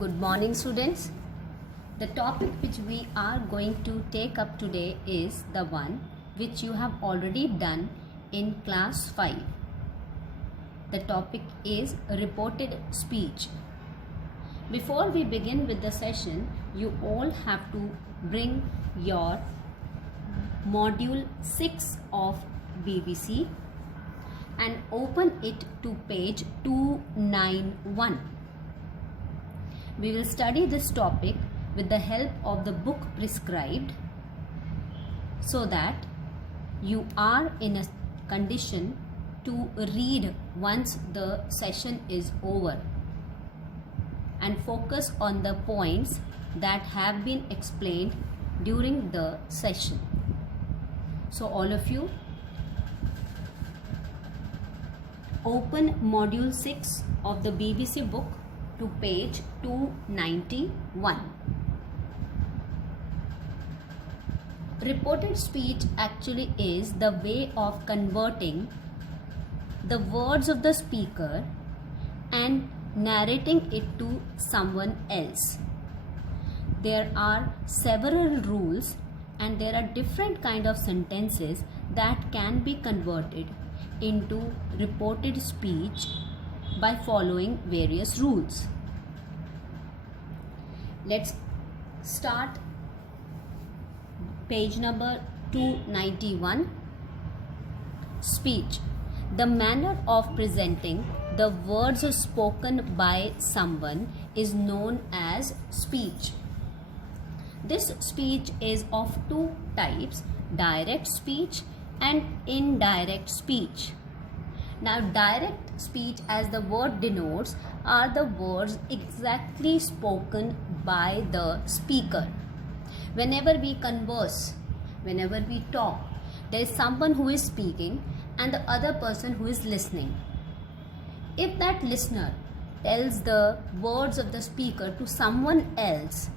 Good morning, students. The topic which we are going to take up today is the one which you have already done in class 5. The topic is reported speech. Before we begin with the session, you all have to bring your module 6 of BBC and open it to page 291. We will study this topic with the help of the book prescribed so that you are in a condition to read once the session is over and focus on the points that have been explained during the session. So all of you open module 6 of the BBC book to page 291. Reported speech actually is the way of converting the words of the speaker and narrating it to someone else. There are several rules and there are different kind of sentences that can be converted into reported speech by following various rules. Let's start page number 291. Speech. The manner of presenting the words spoken by someone is known as speech. This speech is of two types, direct speech and indirect speech. Now, direct speech, as the word denotes, are the words exactly spoken by the speaker. Whenever we converse, whenever we talk, there is someone who is speaking and the other person who is listening. If that listener tells the words of the speaker to someone else,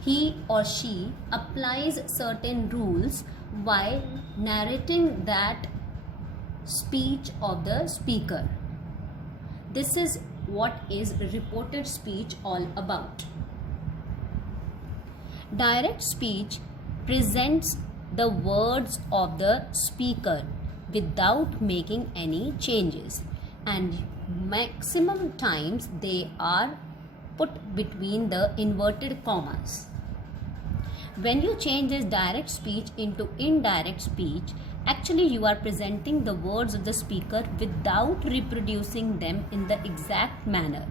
he or she applies certain rules while narrating that speech of the speaker. This is what is reported speech all about. Direct speech presents the words of the speaker without making any changes, and maximum times they are put between the inverted commas. When you change this direct speech into indirect speech, actually you are presenting the words of the speaker without reproducing them in the exact manner.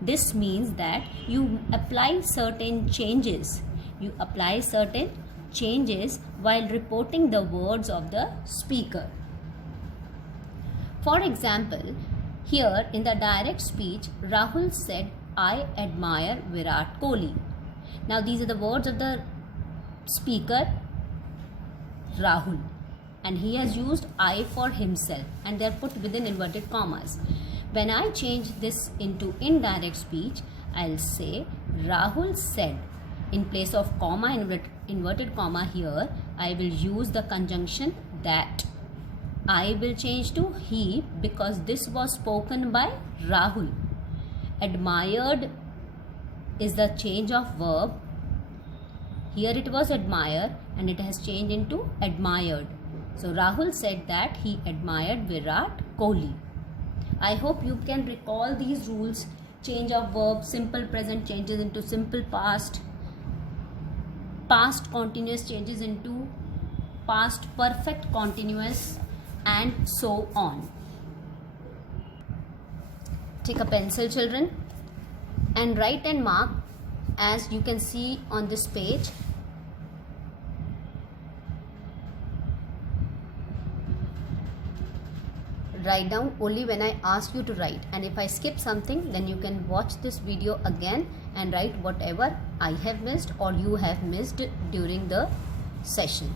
This means that you apply certain changes. You apply certain changes while reporting the words of the speaker. For example, here in the direct speech, Rahul said, "I admire Virat Kohli." Now these are the words of the speaker, Rahul, and he has used I for himself and they are put within inverted commas. When I change this into indirect speech, I'll say Rahul said. In place of comma, inverted comma here, I will use the conjunction that. I will change to he because this was spoken by Rahul. Admired is the change of verb. Here it was admire and it has changed into admired. So Rahul said that he admired Virat Kohli. I hope you can recall these rules. Change of verb, simple present changes into simple past, past continuous changes into past perfect continuous, and so on. Take a pencil, children, and write and mark as you can see on this page. Write down only when I ask you to write, and if I skip something, then you can watch this video again and write whatever I have missed or you have missed during the session.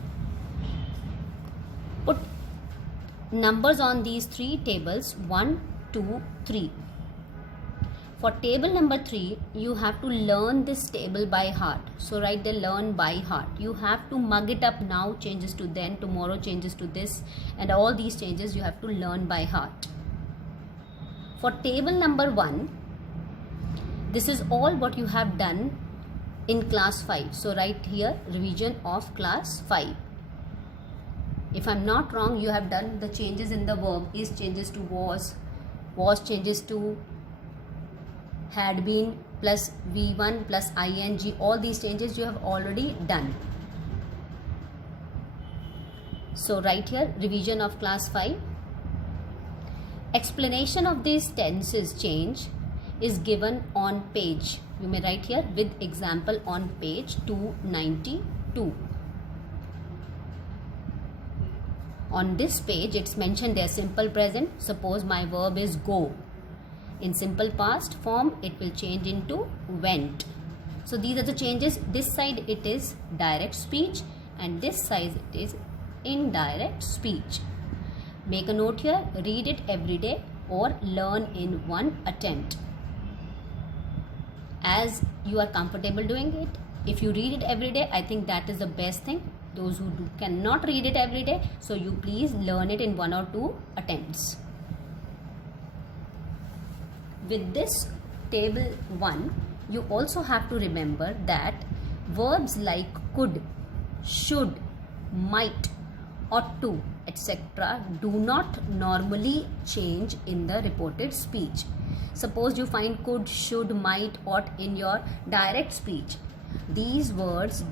Put numbers on these three tables, 1, 2, 3. For table number 3, you have to learn this table by heart. So write the learn by heart. You have to mug it up now, changes to then, tomorrow changes to this, and all these changes you have to learn by heart. For table number 1, This is all what you have done in class 5. So write here revision of class 5. If I'm not wrong, you have done the changes in the verb. Is changes to was changes to had been, plus V1 plus ing. All these changes you have already done. So write here revision of class 5. Explanation of these tenses change is given on page. You may write here with example on page 292. On this page it's mentioned there simple present. Suppose my verb is go. In simple past form it will change into went. So these are the changes. This side it is direct speech and this side it is indirect speech. Make a note here, read it every day or learn in one attempt. As you are comfortable doing it, if you read it every day, I think that is the best thing. Those who cannot read it every day, so you please learn it in 1 or 2 attempts. With this table 1, you also have to remember that verbs like could, should, might, ought to, etc. do not normally change in the reported speech. Suppose you find could, should, might, ought in your direct speech. These verbs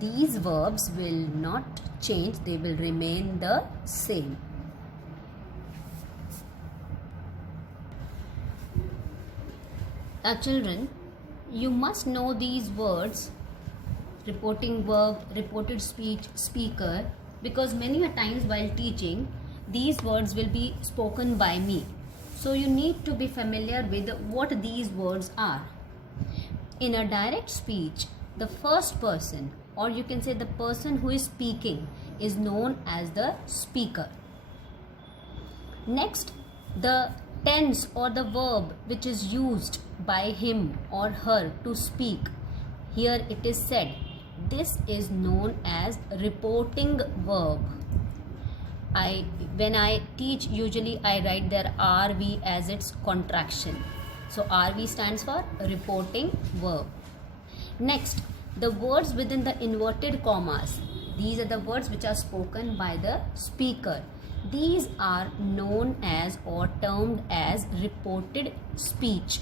will not change, they will remain the same. Now children, you must know these words, reporting verb, reported speech, speaker, because many a times while teaching, these words will be spoken by me. So you need to be familiar with what these words are. In a direct speech, the first person, or you can say the person who is speaking, is known as the speaker. Next, the tense or the verb which is used by him or her to speak. Here it is said. This is known as reporting verb. When I teach, usually I write there RV as its contraction. So RV stands for reporting verb. Next, the words within the inverted commas. These are the words which are spoken by the speaker. These are known as or termed as reported speech.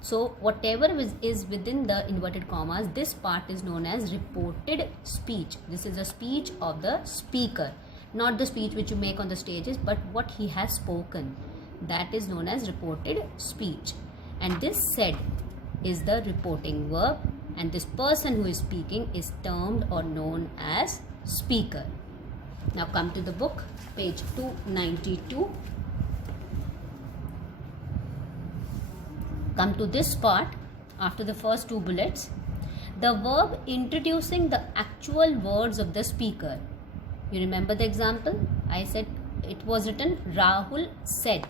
So whatever is within the inverted commas, this part is known as reported speech. This is a speech of the speaker, not the speech which you make on the stages, but what he has spoken. That is known as reported speech. And this said is the reporting verb, and this person who is speaking is termed or known as speaker. Now come to the book, page 292. Come to this part after the first 2 bullets. The verb introducing the actual words of the speaker. You remember the example? I said it was written Rahul said.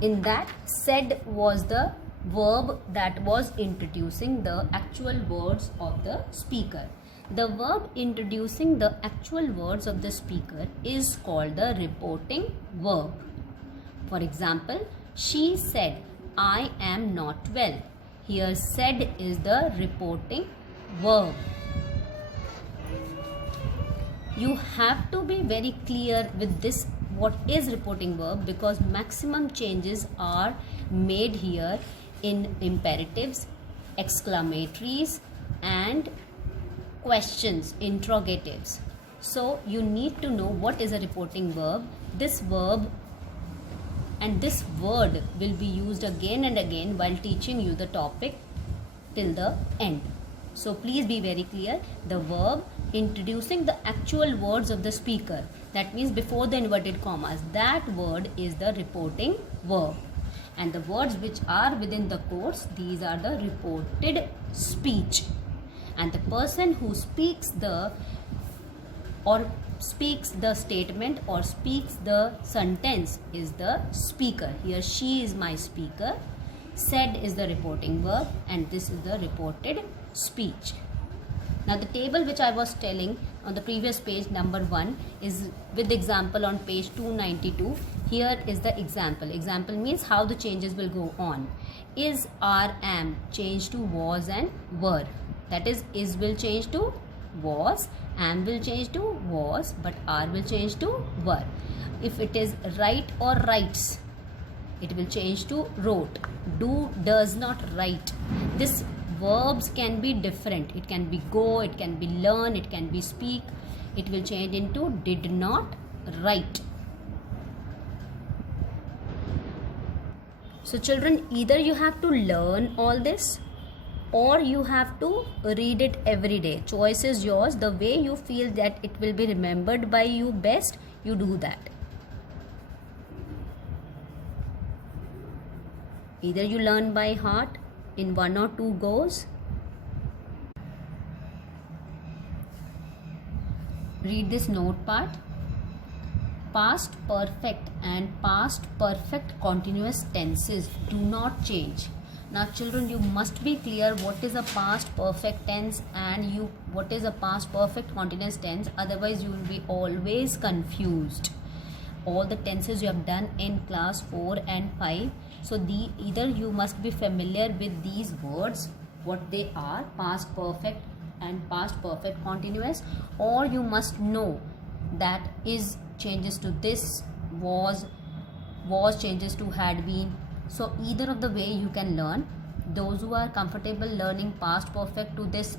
In that, said was the verb that was introducing the actual words of the speaker. The verb introducing the actual words of the speaker is called the reporting verb. For example, she said, I am not well. Here said is the reporting verb. You have to be very clear with this what is reporting verb, because maximum changes are made here in imperatives, exclamatories and questions, interrogatives. So you need to know what is a reporting verb. This verb and this word will be used again and again while teaching you the topic till the end. So please be very clear. The verb introducing the actual words of the speaker, that means before the inverted commas, that word is the reporting verb. And the words which are within the quotes, these are the reported speech. And the person who speaks the statement or speaks the sentence is the speaker. Here she is my speaker, said is the reporting verb, and this is the reported speech. Now the table which I was telling on the previous page, number 1, is with example on page 292. Here is the example. Example means how the changes will go on. Is, are, am change to was and were. That is will change to was, am will change to was, but are will change to were. If it is write or writes, it will change to wrote. Do, does not, write. This verbs can be different. It can be go, it can be learn, it can be speak. It will change into did not, write. So children, either you have to learn all this or you have to read it every day. Choice is yours. The way you feel that it will be remembered by you best, you do that. Either you learn by heart in 1 or 2 goes. Read this note part. Past perfect and past perfect continuous tenses do not change. Now children, you must be clear what is a past perfect tense and what is a past perfect continuous tense. Otherwise you will be always confused. All the tenses you have done in class 4 and 5. So either you must be familiar with these words, what they are, past perfect and past perfect continuous, or you must know that is changes to this, was changes to had been. So either of the way you can learn. Those who are comfortable learning past perfect to this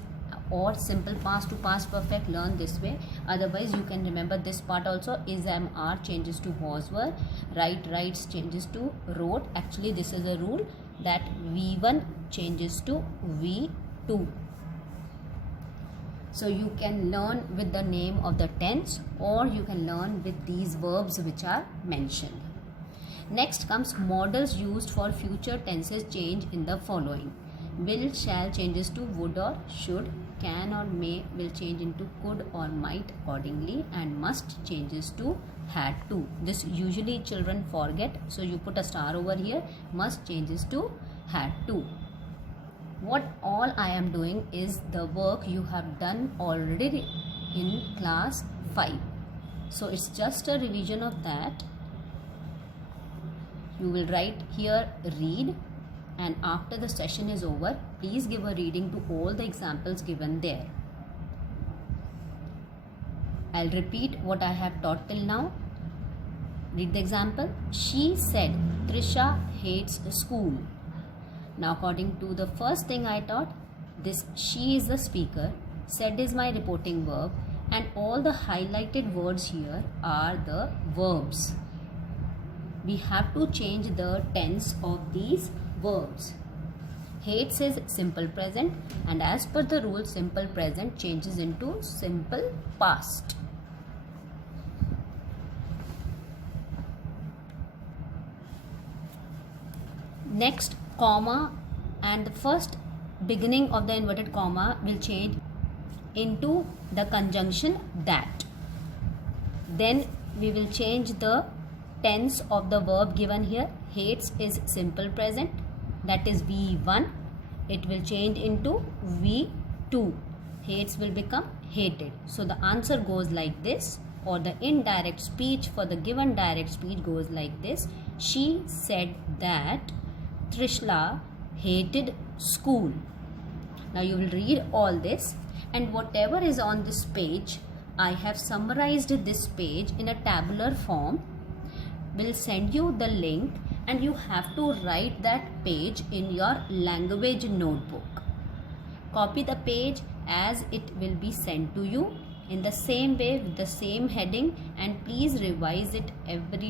or simple past to past perfect, learn this way. Otherwise you can remember this part also. Is, am, are changes to was, were. Write, writes changes to wrote. Actually this is a rule that V1 changes to V2. So you can learn with the name of the tense or you can learn with these verbs which are mentioned. Next comes models used for future tenses change in the following. Will, shall changes to would or should. Can or may will change into could or might accordingly, and must changes to had to. This usually children forget, so you put a star over here. Must changes to had to. What all I am doing is the work you have done already in class 5. So it's just a revision of that. You will write here read, and after the session is over, please give a reading to all the examples given there. I'll repeat what I have taught till now. Read the example. She said Trisha hates school. Now according to the first thing I taught, this she is the speaker, said is my reporting verb, and all the highlighted words here are the verbs. We have to change the tense of these verbs. Hates is simple present, and as per the rule, simple present changes into simple past. Next, comma and the first beginning of the inverted comma will change into the conjunction that. Then we will change the tense of the verb given here. Hates is simple present, that is V1. It will change into V2. Hates will become hated. So the answer goes like this, or the indirect speech for the given direct speech goes like this. She said that Trishla hated school. Now you will read all this, and whatever is on this page, I have summarized this page in a tabular form. Will send you the link, and you have to write that page in your language notebook. Copy the page as it will be sent to you in the same way with the same heading, and please revise it every